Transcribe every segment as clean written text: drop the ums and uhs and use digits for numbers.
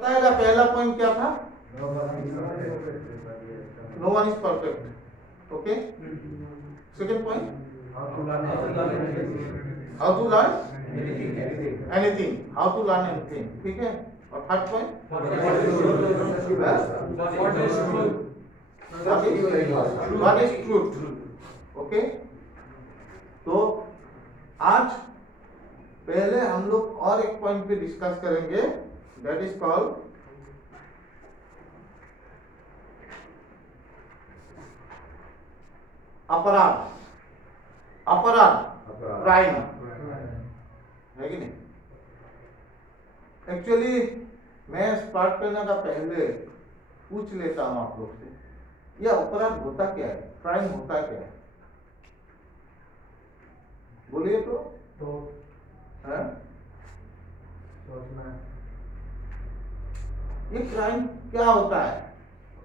बताएगा पहला पॉइंट क्या था? No one is perfect. Okay, second point, how to learn anything, how to learn anything, ठीक है। और third point, what is truth. Okay, तो आज पहले हम लोग और एक पॉइंट पे डिस्कस करेंगे, दैट इज कॉल्ड अपराध। अपराध, क्राइम, है कि नहीं? एक्चुअली मैं स्टार्ट करने का पहले पूछ लेता हूं आप लोग से, यह अपराध होता क्या है, क्राइम होता क्या है? बोलिए तो है? ये क्राइम क्या होता है,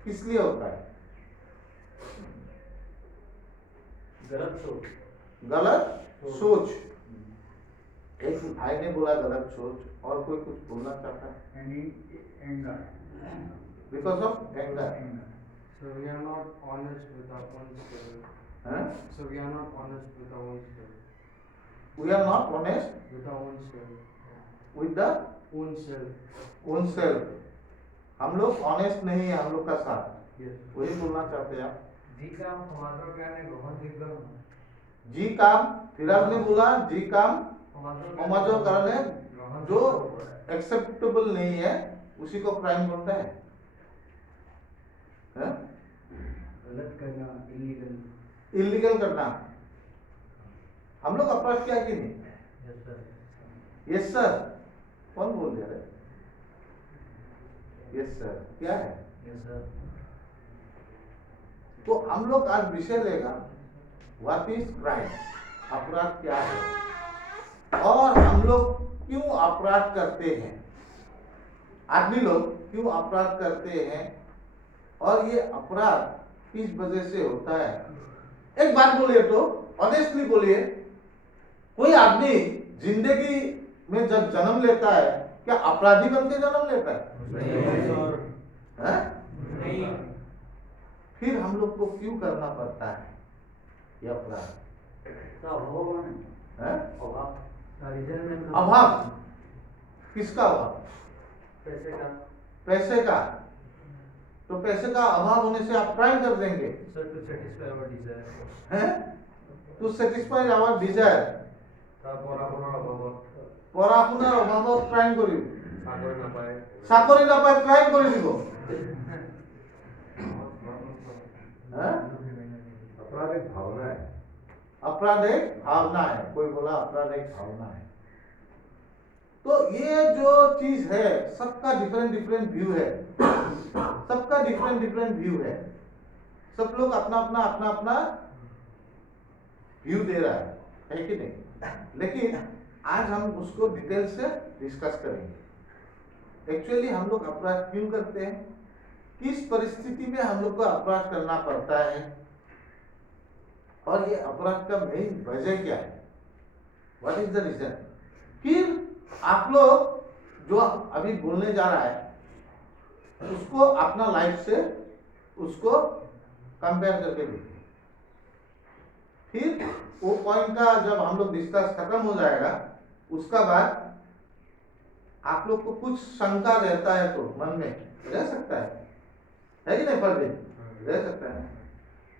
किस लिए होता है? गलत सोच। एक भाई ने बोला गलत सोच, और कोई कुछ बोलना चाहता है? Because of anger. So we are not honest with our own self. हैं? So we are not honest with our own self. We are not honest With our own self. with the Own self. own self. हम लोग honest नहीं है हम लोग का साथ, Yes. वही बोलना चाहते हैं आप? जी काम हमारा क्या नहीं ग्रहण दिग्गम जी काम, फिर आपने बोला जी काम जो करने जो एक्सेप्टेबल नहीं है उसी को क्राइम बोलता है? हैं? गलत करना, इलीगल। इलीगल करना। हम लोग अपराध किया कि नहीं? Yes sir. यस सर, कौन बोल रहा है? यस सर, क्या है? Yes sir. तो हम लोग आज विषय लेगा व्हाट इज क्राइम, अपराध क्या है, और हम लोग क्यों अपराध करते हैं, आदमी लोग क्यों अपराध करते हैं, और ये अपराध किस वजह से होता है। एक बात बोलिए तो, ऑनेस्टली बोलिए, कोई आदमी जिंदगी में जब जन्म लेता है क्या अपराधी बन के जन्म लेता है? हैं? नहीं। फिर हम लोग को क्यों करना पड़ता है ये अपराध? हैं? अभाव। किसका अभाव? पैसे का। पैसे का। तो पैसे का अभाव होने से आप क्राइम कर देंगे? Sir to satisfy our desire. हैं? To satisfy our desire. পড়াশোনার অভাবত ক্রাইম করিব, চাকরি নাপায় ক্রাইম করে দিব। आपराधिक भावना है। आपराधिक भावना है, कोई बोला आपराधिक भावना है। तो ये जो चीज है सबका डिफरेंट डिफरेंट व्यू है, सबका डिफरेंट डिफरेंट व्यू है। सब लोग अपना अपना अपना अपना व्यू दे रहा है कि नहीं? लेकिन आज हम उसको डिटेल से डिस्कस करेंगे। एक्चुअली हम लोग अपराध क्यों करते हैं, किस परिस्थिति में हम लोग को अपराध करना पड़ता है, और ये अपराध का मेन वजह क्या है, व्हाट इज द रीजन। फिर आप लोग जो अभी बोलने जा रहा है उसको अपना लाइफ से उसको कंपेयर करके देखिए। फिर वो पॉइंट का जब हम लोग डिस्कस खत्म हो जाएगा उसका बाद आप लोग को कुछ शंका रहता है तो मन में रह सकता है कि नहीं? परवीन, रह सकता है।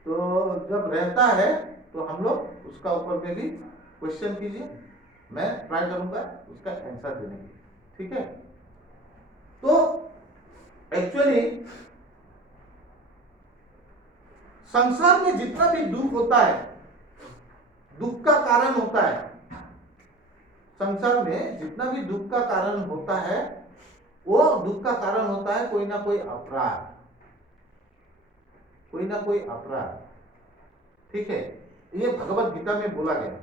तो जब रहता है तो हम लोग उसका ऊपर पे भी क्वेश्चन कीजिए, मैं ट्राई करूंगा उसका आंसर देने की, ठीक है? तो एक्चुअली संसार में जितना भी दुख होता है, दुख का कारण होता है, संसार में जितना भी दुख का कारण होता है वो दुख का कारण होता है कोई ना कोई अपराध, कोई ना कोई अपराध, ठीक है? ये भगवत गीता में बोला गया।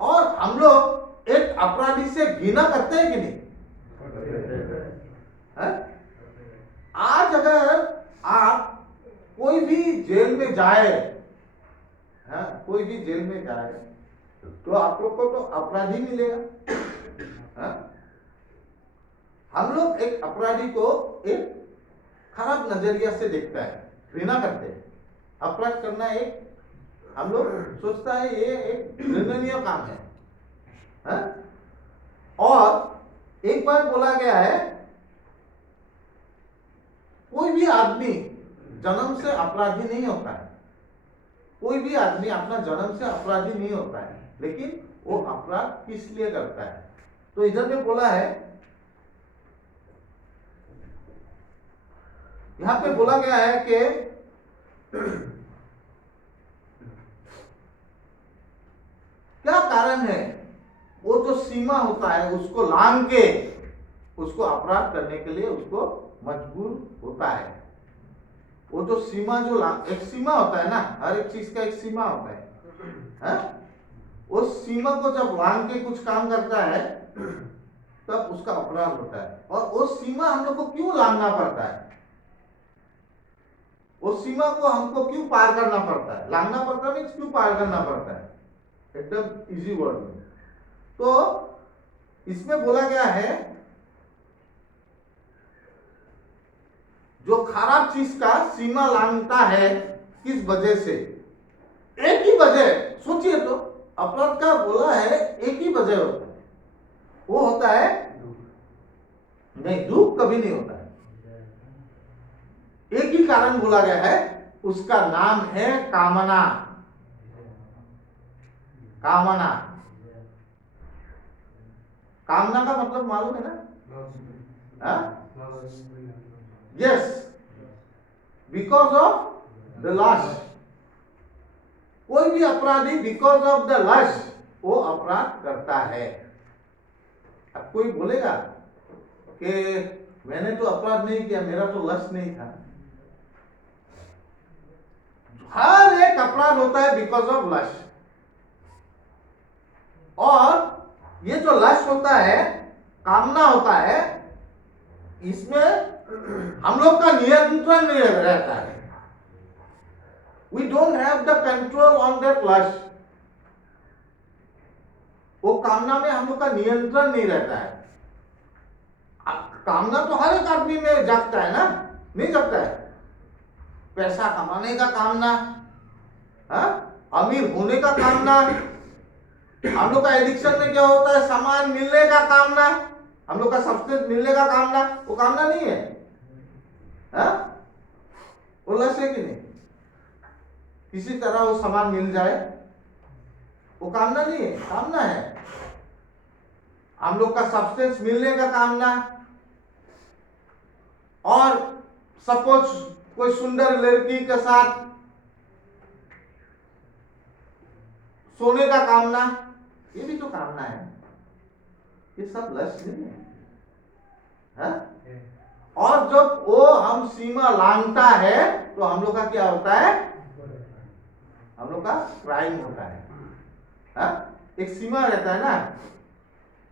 और हम लोग एक अपराधी से घृणा करते हैं कि नहीं? है? आज अगर आप कोई भी जेल में जाए, है? कोई भी जेल में जाए तो आप लोग को तो अपराधी मिलेगा, है? हम लोग एक अपराधी को एक खराब नजरिया से देखता है, घृणा करते हैं। अपराध करना एक हम लोग सोचता है ये एक घृणनीय काम है, हाँ? और एक बार बोला गया है कोई भी आदमी जन्म से अपराधी नहीं होता है। कोई भी आदमी अपना जन्म से अपराधी नहीं होता है, लेकिन वो अपराध किस लिए करता है। तो इधर में बोला है, यहां पे बोला गया है कि क्या कारण है वो जो सीमा होता है उसको लांघ के उसको अपराध करने के लिए उसको मजबूर होता है। वो जो सीमा जो एक सीमा होता है ना, हर एक चीज का एक सीमा होता है, हाँ? उस सीमा को जब लांघ के कुछ काम करता है तब उसका अपराध होता है। और उस सीमा हम लोग को क्यों लांघना पड़ता है, उस सीमा को हमको क्यों पार करना पड़ता है। लांघना पड़ता है क्यों पार करना पड़ता है, एकदम इजी वर्ड में। तो इसमें बोला गया है जो खराब चीज का सीमा लांघता है किस वजह से, एक ही वजह, सोचिए तो अपराध का बोला है एक ही वजह होता है, वो होता है नहीं, दुख कभी नहीं होता है। एक ही कारण बोला गया है, उसका नाम है कामना। कामना, कामना का मतलब मालूम है ना? Yes, because of the lust. कोई भी अपराधी बिकॉज ऑफ द लस्ट वो अपराध करता है। अब कोई बोलेगा कि मैंने तो अपराध नहीं किया, मेरा तो लस्ट नहीं था। हर एक अपराध होता है बिकॉज ऑफ लस्ट। और ये जो लस्ट होता है, कामना होता है, इसमें हम लोग का नियंत्रण नहीं रहता है। We don't have the control on that lust. वो कामना में हम लोग का नियंत्रण नहीं रहता है। कामना तो हर एक आदमी में जागता है ना, नहीं जागता है? पैसा कमाने का कामना, हाँ? अमीर होने का कामना। हम लोग का एडिक्शन में क्या होता है, सामान मिलने का कामना, हम लोग का सब्सटेंस मिलने का कामना। वो कामना नहीं है, हाँ? वो लक्ष्य है कि नहीं? किसी तरह वो सामान मिल जाए, वो कामना नहीं है, कामना है। हम लोग का सब्सटेंस मिलने का कामना, और सपोज कोई सुंदर लड़की के साथ सोने का कामना, ये भी तो कामना है। ये सब लक्ष्य नहीं है, हाँ? और जब वो हम सीमा लांघता है तो हम लोग का क्या होता है, हम लोग का क्राइम होता है, हाँ? एक सीमा रहता है ना।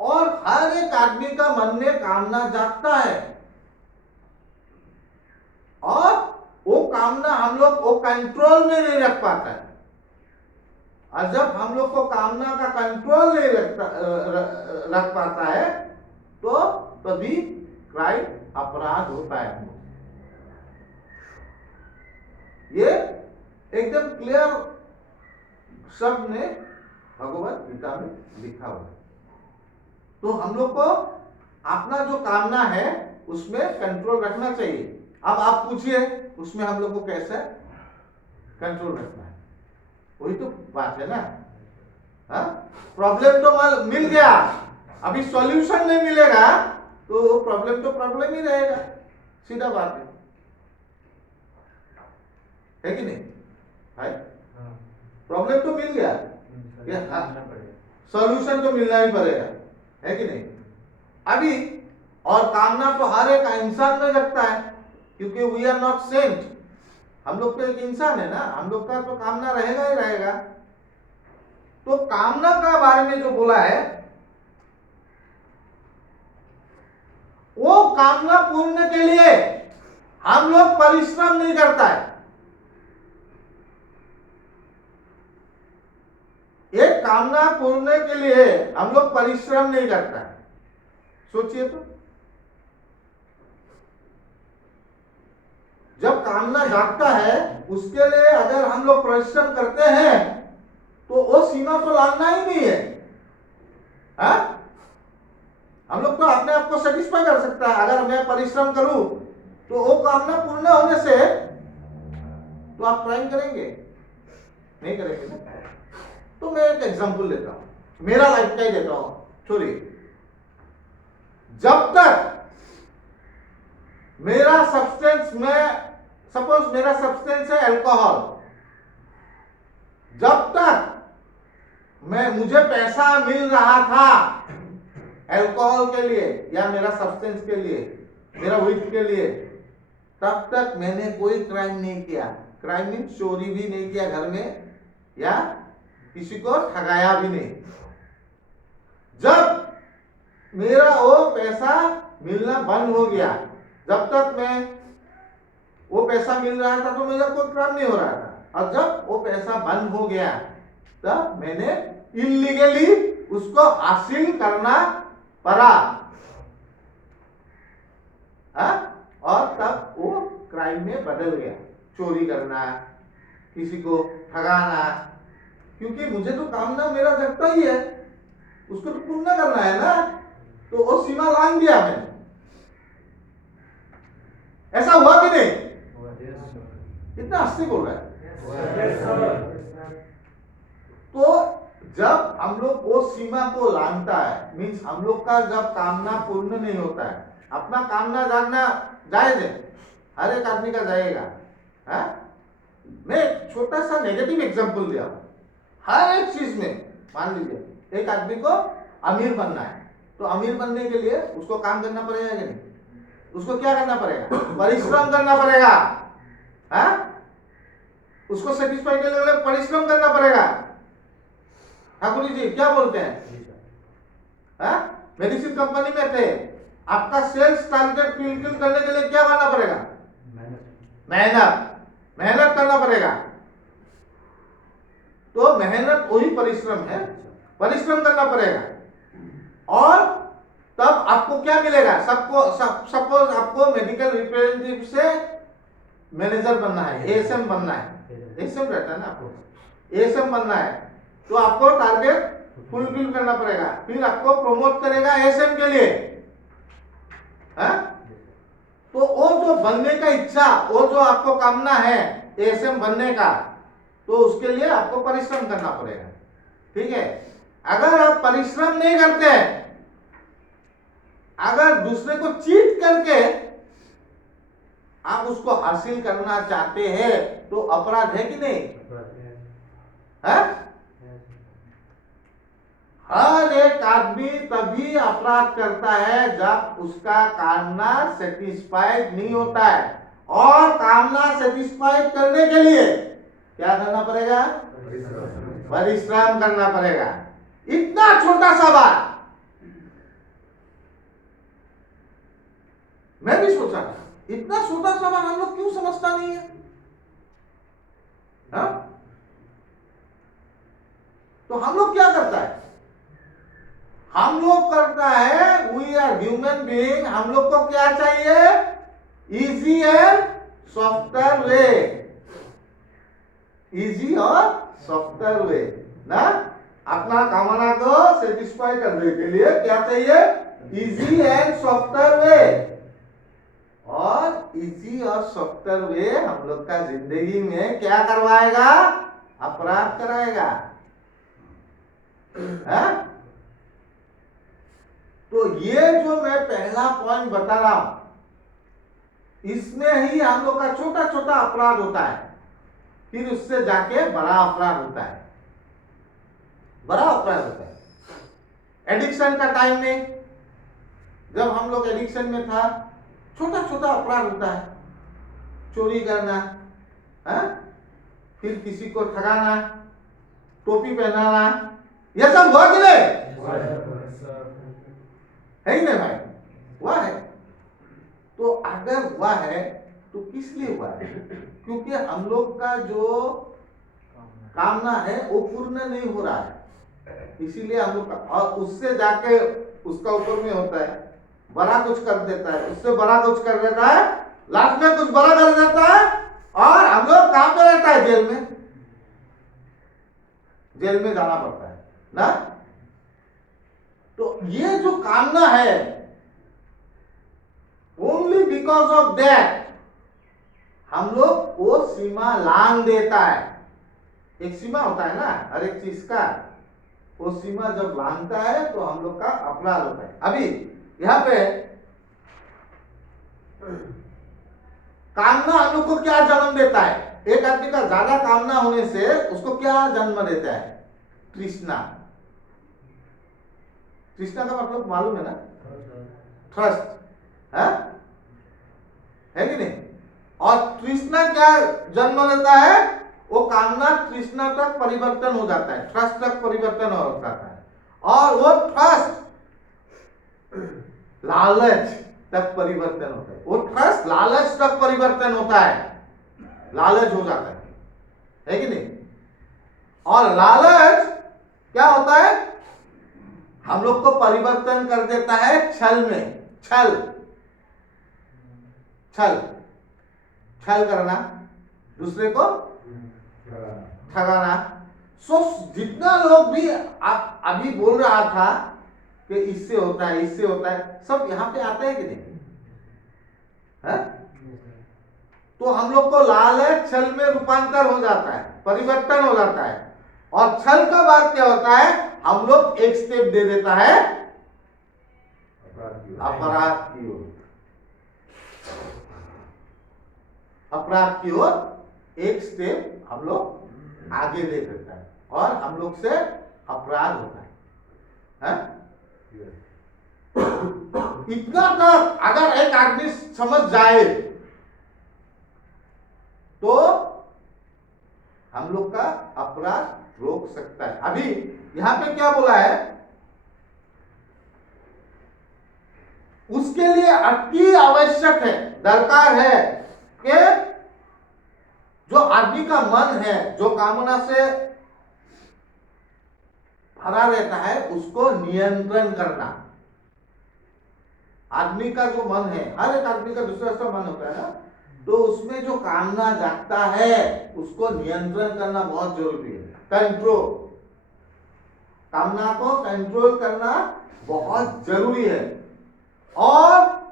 और हर एक आदमी का मन में कामना जागता है, और वो कामना हम लोग वो कंट्रोल में नहीं रख पाता है। और जब हम लोग को कामना का कंट्रोल नहीं रख पाता है तो तभी क्राइम, अपराध होता है। ये एकदम क्लियर शब्द में भगवत गीता में लिखा हुआ है। तो हम लोग को अपना जो कामना है उसमें कंट्रोल रखना चाहिए। अब आप पूछिए उसमें हम लोग को कैसे कंट्रोल रखना है, वही तो बात है ना, हाँ? प्रॉब्लम तो मिल गया, अभी सॉल्यूशन नहीं मिलेगा तो प्रॉब्लम तो प्रॉब्लम ही रहेगा, सीधा बात है कि नहीं भाई? प्रॉब्लम तो मिल गया, सॉल्यूशन तो मिलना ही पड़ेगा, है कि नहीं? अभी और कामना तो हर एक इंसान में रखता है, क्योंकि वी आर नॉट सेंट। हम लोग तो एक इंसान है ना, हम लोग का तो कामना रहेगा ही रहेगा। तो कामना का बारे में जो बोला है, वो कामना पूर्ण के लिए हम लोग परिश्रम नहीं करता है। एक कामना पूर्ण के लिए हम लोग परिश्रम नहीं करता है। सोचिए तो, कामना जागता है उसके लिए अगर हम लोग परिश्रम करते हैं तो वो सीमा को लांघना ही नहीं है। हाँ? हम लोग तो अपने आप को सेटिस्फाई कर सकता है। अगर मैं परिश्रम करूं तो वो कामना पूर्ण होने से तो आप क्राइम करेंगे नहीं करेंगे ना? तो मैं एक एग्जांपल देता हूं, मेरा लाइफ का ही देता हूं। छोड़िए, जब तक मेरा सब्सटेंस में, सपोज मेरा सब्सटेंस है अल्कोहल, जब तक मुझे पैसा मिल रहा था अल्कोहल के लिए या मेरा सब्सटेंस के लिए, मेरा वीट के लिए, तब तक मैंने कोई क्राइम नहीं किया। क्राइम मीन चोरी भी नहीं किया घर में या किसी को ठगाया भी नहीं। जब मेरा वो पैसा मिलना बंद हो गया, जब तक मैं वो पैसा मिल रहा था तो मेरा कोई क्राइम नहीं हो रहा था, और जब वो पैसा बंद हो गया तब मैंने इलीगली उसको हासिल करना पड़ा। और तब वो क्राइम में बदल गया, चोरी करना, किसी को ठगाना, क्योंकि मुझे तो कामना मेरा जगता ही है, उसको तो पूर्ण करना है ना, तो वो सीमा लांघ दिया मैंने। ऐसा हुआ कि नहीं? इतना आस्ते बोल रहा है। तो जब हम लोग वो सीमा को लांघता है, मीन्स हम लोग का जब कामना पूर्ण नहीं होता है, अपना कामना जागना जायज है, हर एक आदमी का जाएगा। मैं छोटा सा नेगेटिव एग्जांपल दिया, हर एक चीज में मान लीजिए एक आदमी को अमीर बनना है, तो अमीर बनने के लिए उसको काम करना पड़ेगा कि नहीं? उसको क्या करना पड़ेगा? परिश्रम करना पड़ेगा। उसको सेटिस्फाई करने के लिए परिश्रम करना पड़ेगा। ठाकुर जी क्या बोलते हैं? मेडिसिन कंपनी में थे, आपका सेल्स टारगेट फुलफिल करने के लिए क्या करना पड़ेगा? मेहनत करना पड़ेगा। तो मेहनत वही परिश्रम है, परिश्रम करना पड़ेगा। और तब आपको क्या मिलेगा? सपोज आपको मेडिकल रिप्रेजेंटेटिव से मैनेजर बनना है, एएसएम बनना है, एएसएम रहता है ना, आपको एएसएम बनना है, तो आपको टारगेट फुलफिल करना पड़ेगा, फिर आपको प्रमोट करेगा एएसएम के लिए। तो वो जो बनने का इच्छा, वो जो आपको कामना है एएसएम बनने का, तो उसके लिए आपको परिश्रम करना पड़ेगा। ठीक है? अगर आप परिश्रम नहीं करते, अगर दूसरे को चीट करके आप उसको हासिल करना चाहते हैं, तो अपराध है कि नहीं? है? हर एक आदमी तभी अपराध करता है जब उसका कामना सेटिस्फाइड नहीं होता है, और कामना सेटिस्फाइड करने के लिए क्या करना पड़ेगा? परिश्रम करना पड़ेगा। इतना छोटा सा बात मैं भी सोचा था, इतना छोटा सा बात हम लोग क्यों समझता नहीं है? तो हम लोग क्या करता है? हम लोग करता है, वी आर ह्यूमन बीइंग, हम लोग को क्या चाहिए? Easy and softer way, easy और सॉफ्टर वे ना। अपना कामना को सेटिस्फाई करने के लिए क्या चाहिए? इजी एंड सॉफ्टर वे। और इजी और सॉफ्टर वे हम लोग का जिंदगी में क्या करवाएगा? अपराध कराएगा। तो ये जो मैं पहला पॉइंट बता रहा हूं, इसमें ही हम लोग का छोटा छोटा अपराध होता है, फिर उससे जाके बड़ा अपराध होता है, बड़ा अपराध होता है। एडिक्शन का टाइम में, जब हम लोग एडिक्शन में था, छोटा छोटा अपराध होता है, चोरी करना, फिर किसी को ठगाना, टोपी पहनाना, यह सब हुआ कि नहीं? है ही नहीं भाई? हुआ है। तो अगर हुआ है तो किस लिए हुआ है? क्योंकि हम लोग का जो कामना है वो पूर्ण नहीं हो रहा है, इसीलिए हम लोग का, और उससे जाके उसका ऊपर में होता है, बड़ा कुछ कर देता है, उससे बड़ा कुछ कर देता है, लास्ट में कुछ बड़ा कर देता है, और हम लोग कहां पे रहता है? जेल में। जेल में जाना पड़ता है ना। तो ये जो कामना है, ओनली बिकॉज ऑफ दैट हम लोग वो सीमा लांघ देता है। एक सीमा होता है ना हर एक चीज का, वो सीमा जब लांघता है तो हम लोग का अपराध होता है। अभी यहां पे कामना हम लोग को क्या जन्म देता है? एक आदमी का ज्यादा कामना होने से उसको क्या जन्म देता है? तृष्णा। तृष्णा का मतलब मालूम है ना? थ्रस्ट है कि नहीं? और तृष्णा क्या जन्म देता है? वो कामना तृष्णा तक परिवर्तन हो जाता है, थ्रस्ट तक परिवर्तन हो जाता है, और वो थ्रस्ट लालच तक परिवर्तन होता है। वो थ्रस्ट लालच तक परिवर्तन होता है, लालच हो जाता है कि नहीं? और लालच क्या होता है? हम लोग को परिवर्तन कर देता है छल में। छल छल छल करना, दूसरे को ठगाना। सो जितना लोग भी आप अभी बोल रहा था कि इससे होता है, इससे होता है, सब यहां पे आते हैं कि नहीं है? तो हम लोग को लालच छल में रूपांतर हो जाता है, परिवर्तन हो जाता है। और छल का बात क्या होता है? हम लोग एक स्टेप दे देता है अपराध की ओर। अपराध की ओर एक स्टेप हम लोग आगे ले देता है और हम लोग से अपराध होता है? इतना तक अगर एक आदमी समझ जाए तो हम लोग का अपराध रोक सकता है। अभी यहां पे क्या बोला है? उसके लिए अति आवश्यक है, दरकार है कि जो आदमी का मन है, जो कामना से भरा रहता है, उसको नियंत्रण करना। आदमी का जो मन है, हर एक आदमी का दूसरा दूसरा मन होता है ना, तो उसमें जो कामना जागता है उसको नियंत्रण करना बहुत जरूरी है। कंट्रोल, कामना को कंट्रोल करना बहुत जरूरी है। और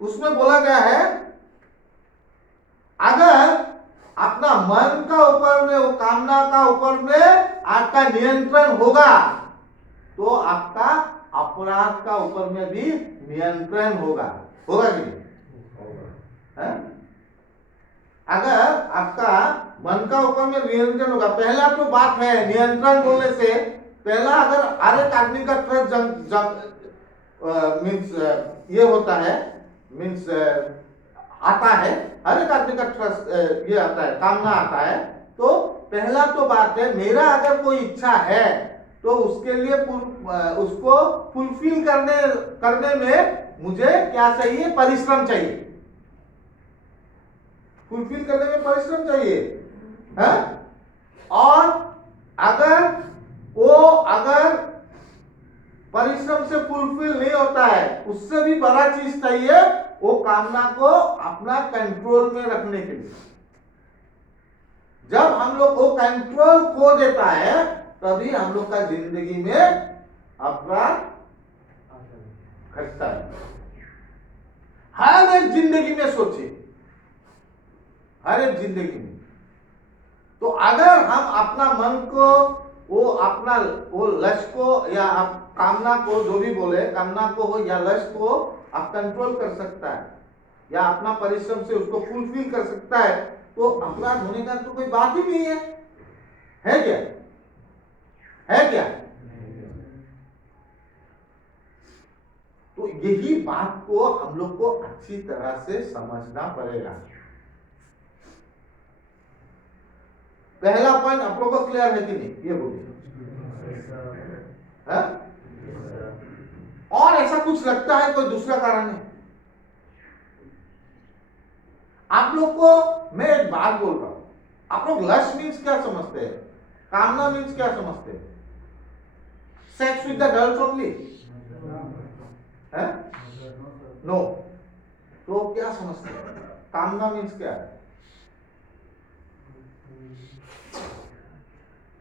उसमें बोला गया है अगर अपना मन का ऊपर में, वो कामना का ऊपर में आपका नियंत्रण होगा तो आपका अपराध का ऊपर में भी नियंत्रण होगा। होगा कि नहीं? अगर आपका मन का ऊपर में नियंत्रण होगा, पहला तो बात है नियंत्रण बोलने से पहला, अगर हर एक आदमी का ट्रस्ट मीन्स ये होता है, मीन्स आता है, हर एक आदमी का ट्रस्ट ये आता है, कामना आता है, तो पहला तो बात है मेरा अगर कोई इच्छा है तो उसके लिए उसको फुलफिल करने में मुझे क्या चाहिए? परिश्रम चाहिए। फुलफिल करने में परिश्रम चाहिए है? और अगर परिश्रम से फुलफिल नहीं होता है, उससे भी बड़ा चीज चाहिए, वो कामना को अपना कंट्रोल में रखने के लिए। जब हम लोग वो कंट्रोल खो देता है तभी हम लोग का जिंदगी में अपराध घटता है। हर एक जिंदगी में सोचिए, हर एक जिंदगी में। तो अगर हम अपना मन को, वो लक्ष्य को या आप कामना को, जो भी बोले, कामना को हो या लक्ष्य को आप कंट्रोल कर सकता है या अपना परिश्रम से उसको फुलफिल कर सकता है, तो अपराध होने का तो कोई बात ही नहीं है क्या? है क्या? तो यही बात को हम लोग को अच्छी तरह से समझना पड़ेगा। पहला पॉइंट आप लोगों को क्लियर है कि नहीं? ये बोलिए। और ऐसा कुछ लगता है कोई दूसरा कारण है? आप लोग को मैं एक बात बोल रहा हूं, आप लोग लक्ष्य मीन्स क्या समझते हैं? कामना मीन्स क्या समझते हैं? Sex with the girls only? No. तो क्या समझते हैं? कामना मीन्स क्या है?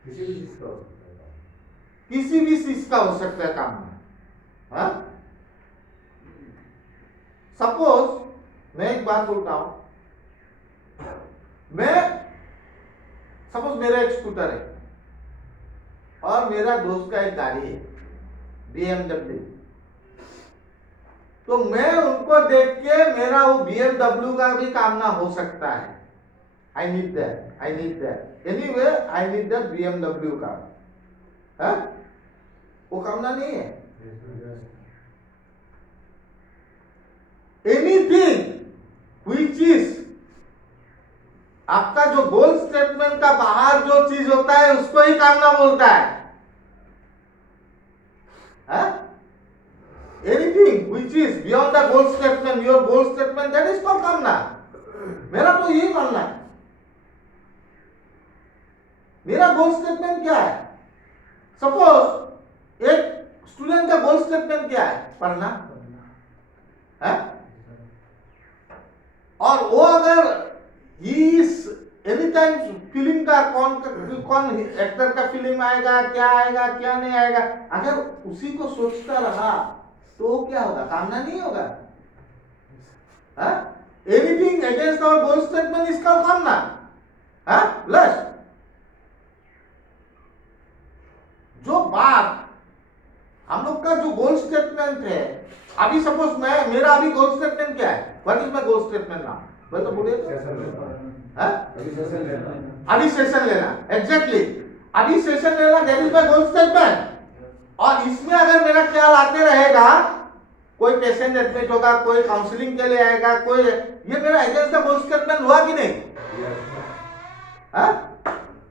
किसी भी चीज का हो सकता है काम। किसी भी चीज का हो सकता है काम में। हाँ, सपोज मैं एक बात बोलता हूं, मैं सपोज मेरा एक स्कूटर है और मेरा दोस्त का एक गाड़ी है BMW, तो मैं उनको देख के मेरा वो BMW का भी काम ना हो सकता है। I need that anyway, I need that BMW का। हाँ? वो कामना नहीं है। एनीथिंग व्हिच इज, आपका जो गोल स्टेटमेंट का बाहर जो चीज होता है उसको ही कामना बोलता है। Anything which is beyond the goal statement, your goal statement, that is called कामना। मेरा तो यही मानना है। मेरा गोल स्टेटमेंट क्या है? सपोज एक स्टूडेंट का गोल स्टेटमेंट क्या है? पढ़ना है? और वो अगर इस एनी टाइम फिल्म का कौन एक्टर का फिल्म आएगा, क्या आएगा क्या नहीं आएगा, अगर उसी को सोचता रहा तो वो क्या होगा? कामना नहीं होगा। Anything against our goal statement is called कामना। प्लस जो बात हम लोग का जो गोल स्टेटमेंट है, अभी सपोज मेरा अभी गोल स्टेटमेंट क्या है? What is my goal statement now? बोल तो बोलिए। अभी सेशन लेना, एग्जैक्टली अभी सेशन लेना, that is my goal statement. और इसमें अगर मेरा ख्याल आते रहेगा, कोई पेशेंट एडमिट होगा, कोई काउंसलिंग के लिए आएगा, कोई, ये मेरा अगेंस्ट द गोल स्टेटमेंट हुआ कि नहीं?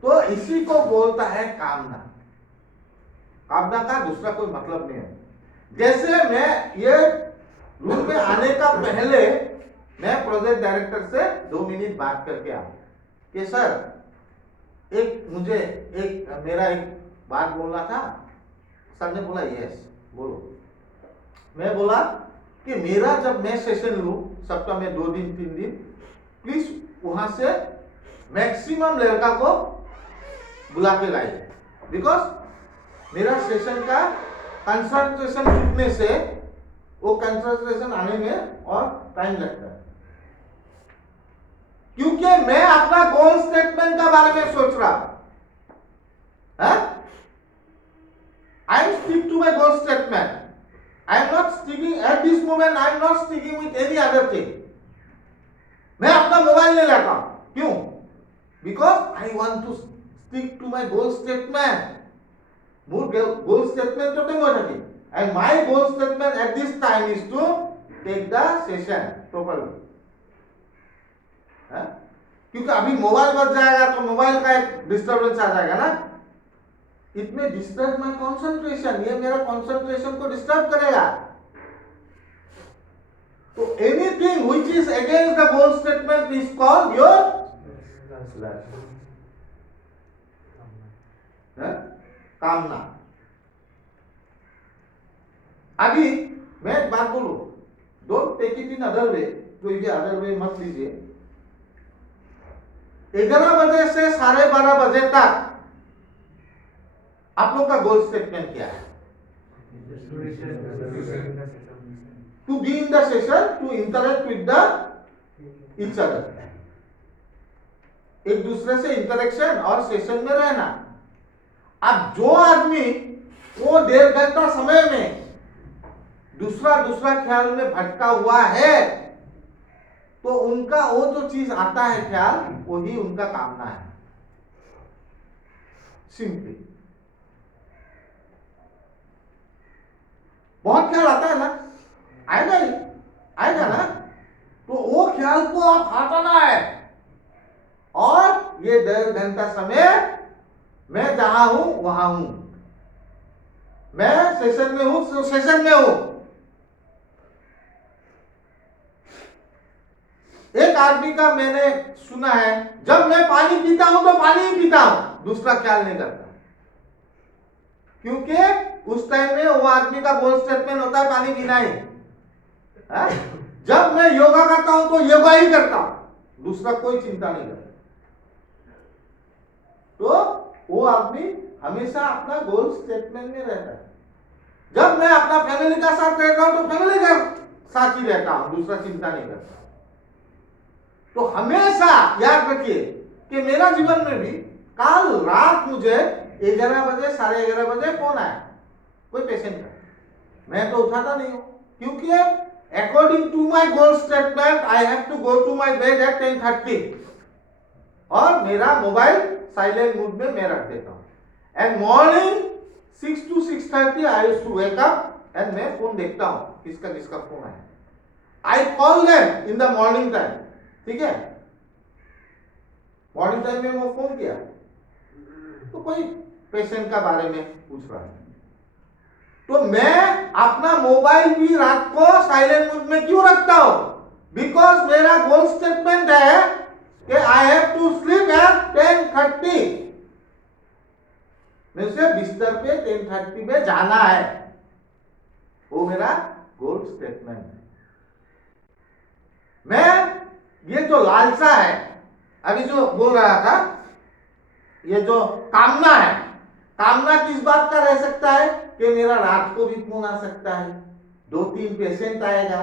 तो इसी को बोलता है कामना। कामना का दूसरा कोई मतलब नहीं है। जैसे मैं ये रूम में आने का पहले मैं प्रोजेक्ट डायरेक्टर से 2 मिनट बात करके आया कि सर मुझे मेरा एक बात बोलना था। सर ने बोला यस बोलो। मैं बोला कि मेरा जब मैं सेशन लूं सप्ताह में 2 दिन 3 दिन, प्लीज वहां से मैक्सिमम लड़का को बुला के लाइए, बिकॉज मेरा सेशन का कंसंट्रेशन छूटने से वो कंसंट्रेशन आने में और टाइम लगता है, क्योंकि मैं अपना गोल स्टेटमेंट का बारे में सोच रहा हूं। I am stick to my goal statement. I am not sticking at this moment. I am not sticking with any other thing. मैं अपना मोबाइल नहीं लेता। क्यों? Because I want to stick to my goal statement. More goal statement तो नहीं होता कि, and my goal statement at this time is to take the session properly. क्योंकि अभी मोबाइल बज जाएगा तो मोबाइल का एक डिस्टर्बेंस आ जाएगा ना, it may disturb my concentration, ये मेरा कंसंट्रेशन को डिस्टर्ब करेगा। तो anything which is against the goal statement is called your कामना। अभी मैं एक बात बोलूं, don't take it in other way, कोई भी अदर वे मत लीजिए। 11 बजे से 12:30 बजे तक आप लोग का गोल स्टेटमेंट क्या है? To be in the session, to interact with the each other, एक दूसरे से इंटरेक्शन और सेशन में रहना। अब जो आदमी वो 1.5 घंटा समय में दूसरा ख्याल में भटका हुआ है, तो उनका वो जो चीज आता है ख्याल, वही उनका कामना है। सिंपली बहुत ख्याल आता है ना, आएगा ना, तो वो ख्याल को आप हटाना है। और ये 1.5 घंटा समय मैं जहां हूं वहां हूं, मैं सेशन में हूं तो सेशन में हूं। एक आदमी का मैंने सुना है, जब मैं पानी पीता हूं तो पानी ही पीता हूं, दूसरा ख्याल नहीं करता, क्योंकि उस टाइम में वो आदमी का गोल स्टेटमेंट होता है पानी पीना ही। जब मैं योगा करता हूं तो योगा ही करता हूं, दूसरा कोई चिंता नहीं करता। तो वो आदमी हमेशा अपना गोल स्टेटमेंट में रहता है। जब मैं अपना फैमिली का साथ रहता हूं तो फैमिली का साथ ही रहता हूं, दूसरा चिंता नहीं करता। तो हमेशा याद रखिए कि मेरा जीवन में भी कल रात मुझे 11 बजे 11:30 बजे फोन आया कोई पेशेंट का, मैं तो उठाता नहीं हूं, क्योंकि according to my goal statement I have to go to my bed at 10:30 और मेरा मोबाइल साइलेंट मोड में मैं रख देता हूं। And morning 6 to 6:30 I used to wake up and मैं फोन देखता हूं किसका किसका फोन आया। I call them in the morning time, ठीक है, मॉर्निंग टाइम में वो फोन किया तो कोई पेशेंट का बारे में पूछ रहा है, तो मैं अपना मोबाइल भी रात को साइलेंट मोड में क्यों रखता हूं? बिकॉज मेरा गोल स्टेटमेंट है कि I have to sleep at 10:30, मुझे बिस्तर पे 10:30 पे जाना है, वो मेरा गोल स्टेटमेंट है। मैं ये जो लालसा है, अभी जो बोल रहा था, ये जो कामना है, कामना किस बात का रह सकता है कि मेरा रात को भी फोन आ सकता है, 2-3 पेशेंट आएगा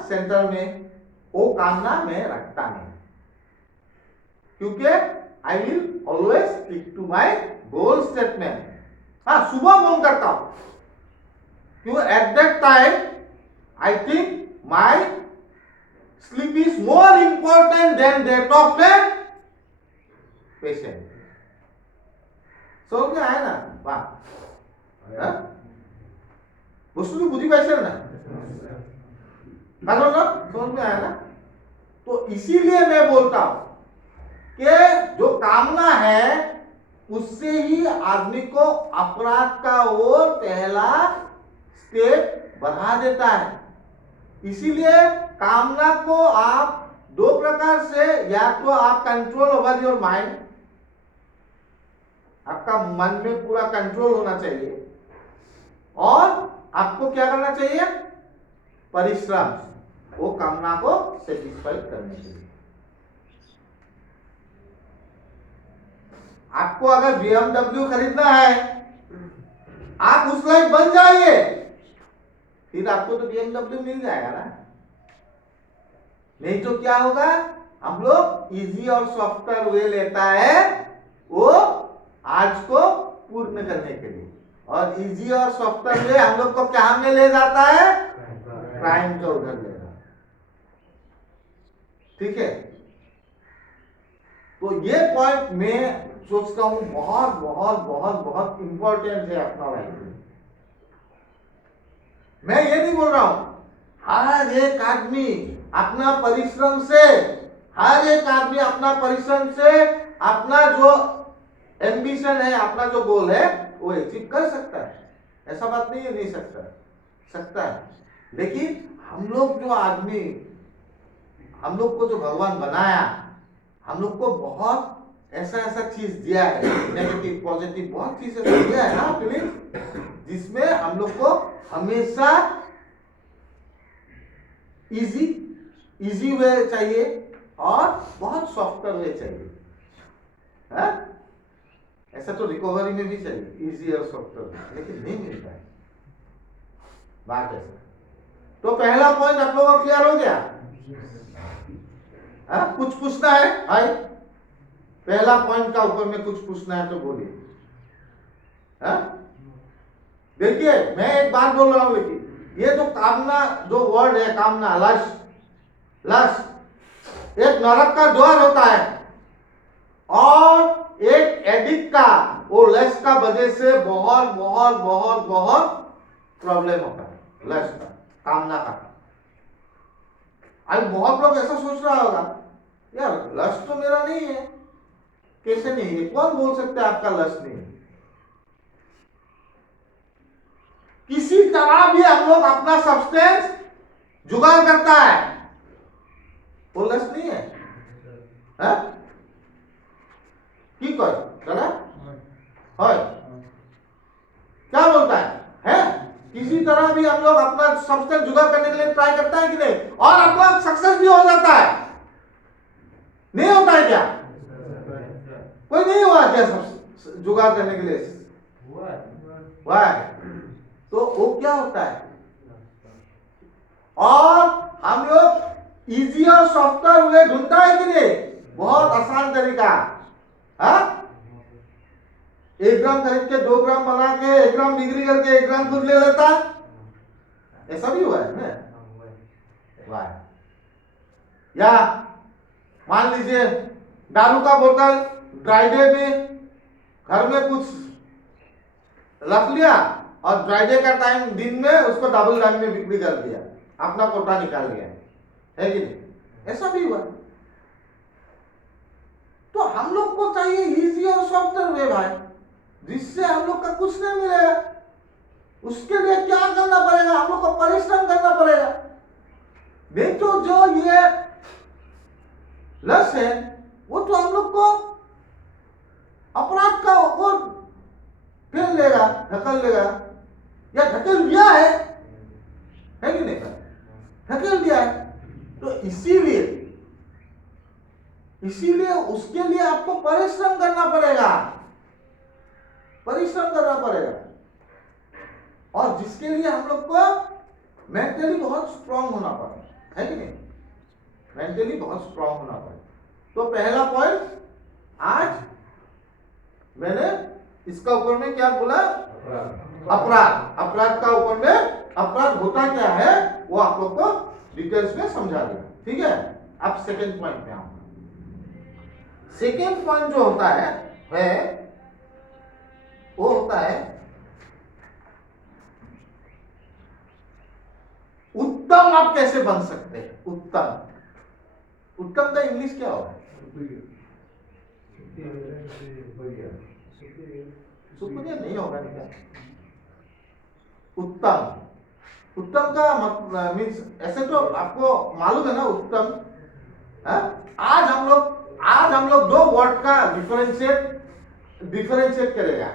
सेंटर में, वो कामना मैं रखता नहीं, क्योंकि I will always stick to my goal statement. हाँ, सुबह फोन करता हूं क्यों? At that time I think my sleep is more important than that of the patient. समझ में आया ना बात? वस्तु बुद्धि पैसे ना समझ में आया ना? तो इसीलिए मैं बोलता हूं कि जो कामना है उससे ही आदमी को अपराध का ओर पहला स्टेप बढ़ा देता है। इसीलिए कामना को आप दो प्रकार से, या तो आप कंट्रोल ओवर योर माइंड, आपका मन में पूरा कंट्रोल होना चाहिए, और आपको क्या करना चाहिए? परिश्रम, वो कामना को सेटिस्फाई करने के लिए। आपको अगर BMW खरीदना है, आप उस लायक बन जाइए, फिर आपको तो BMW मिल जाएगा ना। नहीं तो क्या होगा? हम लोग इजी और सॉफ्टवेयर वे लेता है वो आज को पूर्ण करने के लिए, और इजी और सॉफ्टवेयर वे हम लोग को क्या में ले जाता है? क्राइम का उधर ले जाता है। ठीक है, तो ये पॉइंट मैं सोचता हूं बहुत बहुत बहुत बहुत इंपॉर्टेंट है अपना लाइफ में। मैं ये नहीं बोल रहा हूं हर एक आदमी अपना परिश्रम से, हर एक आदमी अपना परिश्रम से अपना जो एम्बिशन है, अपना जो गोल है वो अचीव कर सकता है, ऐसा बात नहीं है, नहीं सकता है। लेकिन हम लोग जो आदमी, हम लोग को जो भगवान बनाया, हम लोग को बहुत ऐसा चीज दिया है, नेगेटिव पॉजिटिव बहुत चीज ऐसा दिया है ना फीलिंग, जिसमें हम लोग को हमेशा इजी वे चाहिए और बहुत सॉफ्टवेयर वे चाहिए। है? ऐसा तो रिकवरी में भी चाहिए इजी और सॉफ्टवेयर, लेकिन नहीं मिलता है बात ऐसा। तो पहला पॉइंट आप लोगों को क्लियर हो गया? कुछ पूछना है भाई? पहला पॉइंट का ऊपर में कुछ पूछना है तो बोलिए। देखिए मैं एक बात बोल रहा हूं, लेकिन ये जो कामना, जो वर्ड है कामना, लस्ट एक नरक का द्वार होता है, और एक एडिक्ट का वो लस्ट का वजह से बहुत बहुत बहुत बहुत प्रॉब्लम होता है, लस्ट का, कामना का। आज बहुत लोग ऐसा सोच रहा होगा, यार लस्ट तो मेरा नहीं है, कैसे नहीं है? कौन बोल सकता है आपका लस्ट नहीं है? किसी तरह भी हम लोग अपना सब्सटेंस जुगाड़ करता है, वो लस्ट नहीं है, है? की कोई चला है? क्या बोलता है? किसी तरह भी हम लोग अपना सब्सटेंस जुगाड़ करने के लिए ट्राई करता है कि नहीं, और अपना सक्सेस भी हो जाता है, नहीं होता है क्या? कोई नहीं हुआ क्या सब जुगाड़ करने के लिए? हुआ है। वाह, तो वो क्या होता है? और हम लोग इजी और सॉफ्टवेयर वे ढूंढता है कि नहीं? बहुत आसान तरीका, हाँ? 1 ग्राम खरीद के 2 ग्राम बना के 1 ग्राम बिक्री करके 1 ग्राम खुद ले लेता, ऐसा भी हुआ है ना? वाह। या मान लीजिए दारू का बोतल ड्राई डे में घर में कुछ रख लिया और ड्राई डे का टाइम दिन में उसको डबल टाइम में बिक्री कर दिया, अपना कोटा निकाल लिया, है कि नहीं? ऐसा भी हुआ। तो हम लोग को चाहिए इजी और सॉफ्टवेयर वे भाई, जिससे हम लोग का कुछ नहीं मिलेगा। उसके लिए क्या करना पड़ेगा? हम लोग को परिश्रम करना पड़ेगा। देखो जो ये लक्ष्य है वो तो हम लोग को अपराध का ओर फेल लेगा, ढकल लेगा, या ढकल दिया है कि नहीं? ढकल दिया है। तो इसीलिए उसके लिए आपको परिश्रम करना पड़ेगा, परिश्रम करना पड़ेगा, और जिसके लिए हम लोग को मेंटली बहुत स्ट्रांग होना पड़ेगा, है कि नहीं? मेंटली बहुत स्ट्रांग होना पड़ेगा। तो पहला पॉइंट आज मैंने इसका ऊपर में क्या बोला? अपराध। अपराध का ऊपर में अपराध होता क्या है वो आप लोग को डिटेल्स में समझा दिया, ठीक है? अब सेकंड पॉइंट पे आऊंगा। सेकंड पॉइंट जो होता है वो होता है उत्तम आप कैसे बन सकते हैं? उत्तम का इंग्लिश क्या होगा? सुपीरियर नहीं होगा क्या? उत्तम का मतलब मीन्स ऐसे तो आपको मालूम है ना उत्तम, है? आज हम लोग 2 वर्ड का डिफरेंशिएट करेगा।